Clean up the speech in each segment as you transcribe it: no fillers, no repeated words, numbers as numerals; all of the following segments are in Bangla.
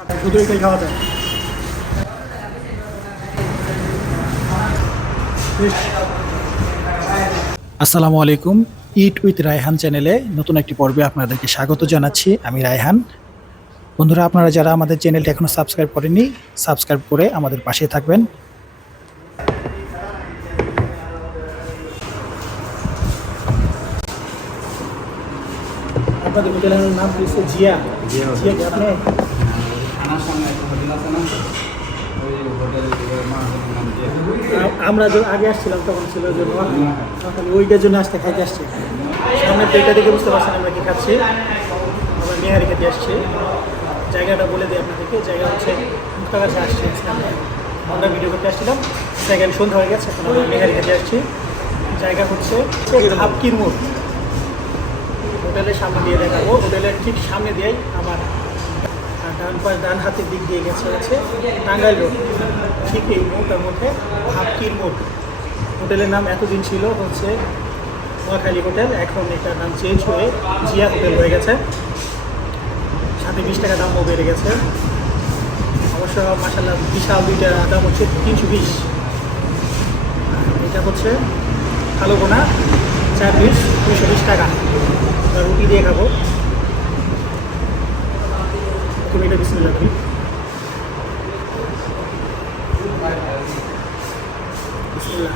শুধু এটাই খাওয়া যায়। আসসালামু আলাইকুম। ইট উইথ রায়হান চ্যানেলে নতুন একটি পর্বে আপনাদেরকে স্বাগত জানাচ্ছি। আমি রায়হান। বন্ধুরা, আপনারা যারা আমাদের চ্যানেলটি এখনো সাবস্ক্রাইব করেননি, সাবস্ক্রাইব করে আমাদের পাশে থাকবেন। আপনাদের হোটেলের নাম হচ্ছে জিয়া। জিয়া কি আপনি? আমরা যখন আগে আসছিলাম তখন ছিল যে ওইটার জন্য আসতে খাইতে আসছি। সামনের প্লেটটা দেখে বুঝতে পারছেন আমরা কি খাচ্ছি। আমরা মেহারি খেতে আসছি। জায়গাটা বলে দিই আপনাদেরকে। জায়গা হচ্ছে মুক্তাগাছে আসছি। আমরা ভিডিও করতে আসছিলাম, জায়গায় সন্ধ্যা হয়ে গেছে, এখন আমরা মেহারি খেতে আসছি। জায়গা হচ্ছে হাফকির মোড়। হোটেলের সামনে দিয়ে দেখাবো। হোটেলের ঠিক সামনে দিয়েই আমার ডান হাতের দিক দিয়ে গেছে হচ্ছে টাঙ্গাইল রোড। ঠিক এই মোড়টার মধ্যে হাফকির মোড়। হোটেলের নাম এতদিন ছিল হচ্ছে নোয়াখালী হোটেল, এখন এটার নাম চেঞ্জ হয়ে জিয়া হোটেল হয়ে গেছে। সাথে 20 টাকা দামও বেড়ে গেছে। অবশ্য মাসাল্লাহ বিশাল দুইটা দাম হচ্ছে 320। এটা হচ্ছে কালো গোনা 4 পিস 220 টাকা। রুটি দিয়ে খাবো। তুমি এটা বিসমিল্লাহ করি। বিসমিল্লাহ।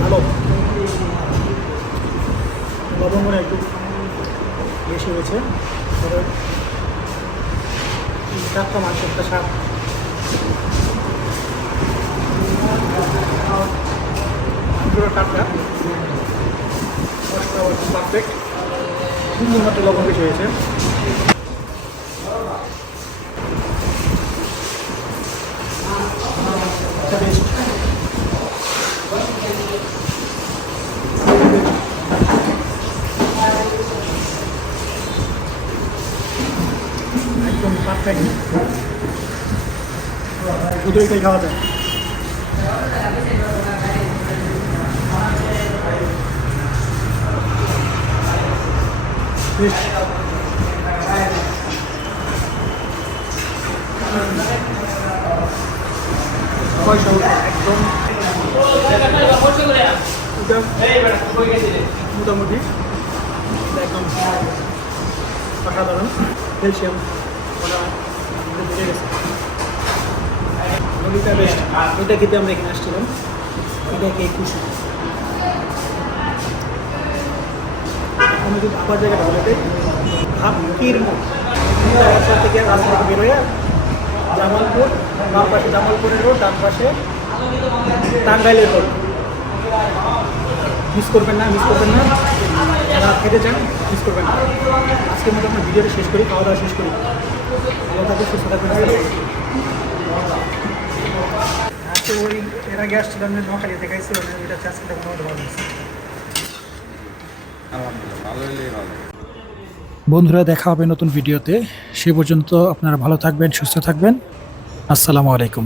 ভালো। লবণ মনে একটু বেশি হয়েছে। তবে টাটকা মাংসটা স্বাদ। মাংসটা টাটকা, মশলা পারফেক্ট। সুন্দর মাত্র লবণ বেশি হয়েছে। একদম পারফেক্ট। শুধু এটাই খাওয়া যায়। একদম মোটামুটি একদম অসাধারণ। ক্যালসিয়াম বেড়ে গেছে। নদীটা বেস্ট। এটা খেতে আমরা এখানে আসছিলাম। এটা খেয়ে খুশি। আমি যদি আবার জায়গাটা বলতে হাফকির মোড় থেকে রাস্তা থেকে বেরোয় জামালপুর, বাম পাশে জামালপুরের রোড, ডান পাশে টাঙ্গাইলের রোড। মিস করবেন না, মিস করবেন না। যারা খেতে চান মিস করবেন না। আজকের মতো আমরা ভিডিওটা শেষ করি, খাওয়া দাওয়া শেষ করি। ভালো থাকবে, সুস্থ থাকবেন। আজকে ওই এর আগে আসছিলাম যে নোয়াখালী দেখাইছি, এটা চাষটা কোনো ভালো লাগছে। বন্ধুরা, দেখা হবে নতুন ভিডিওতে। সে পর্যন্ত আপনারা ভালো থাকবেন, সুস্থ থাকবেন। আসসালামু আলাইকুম।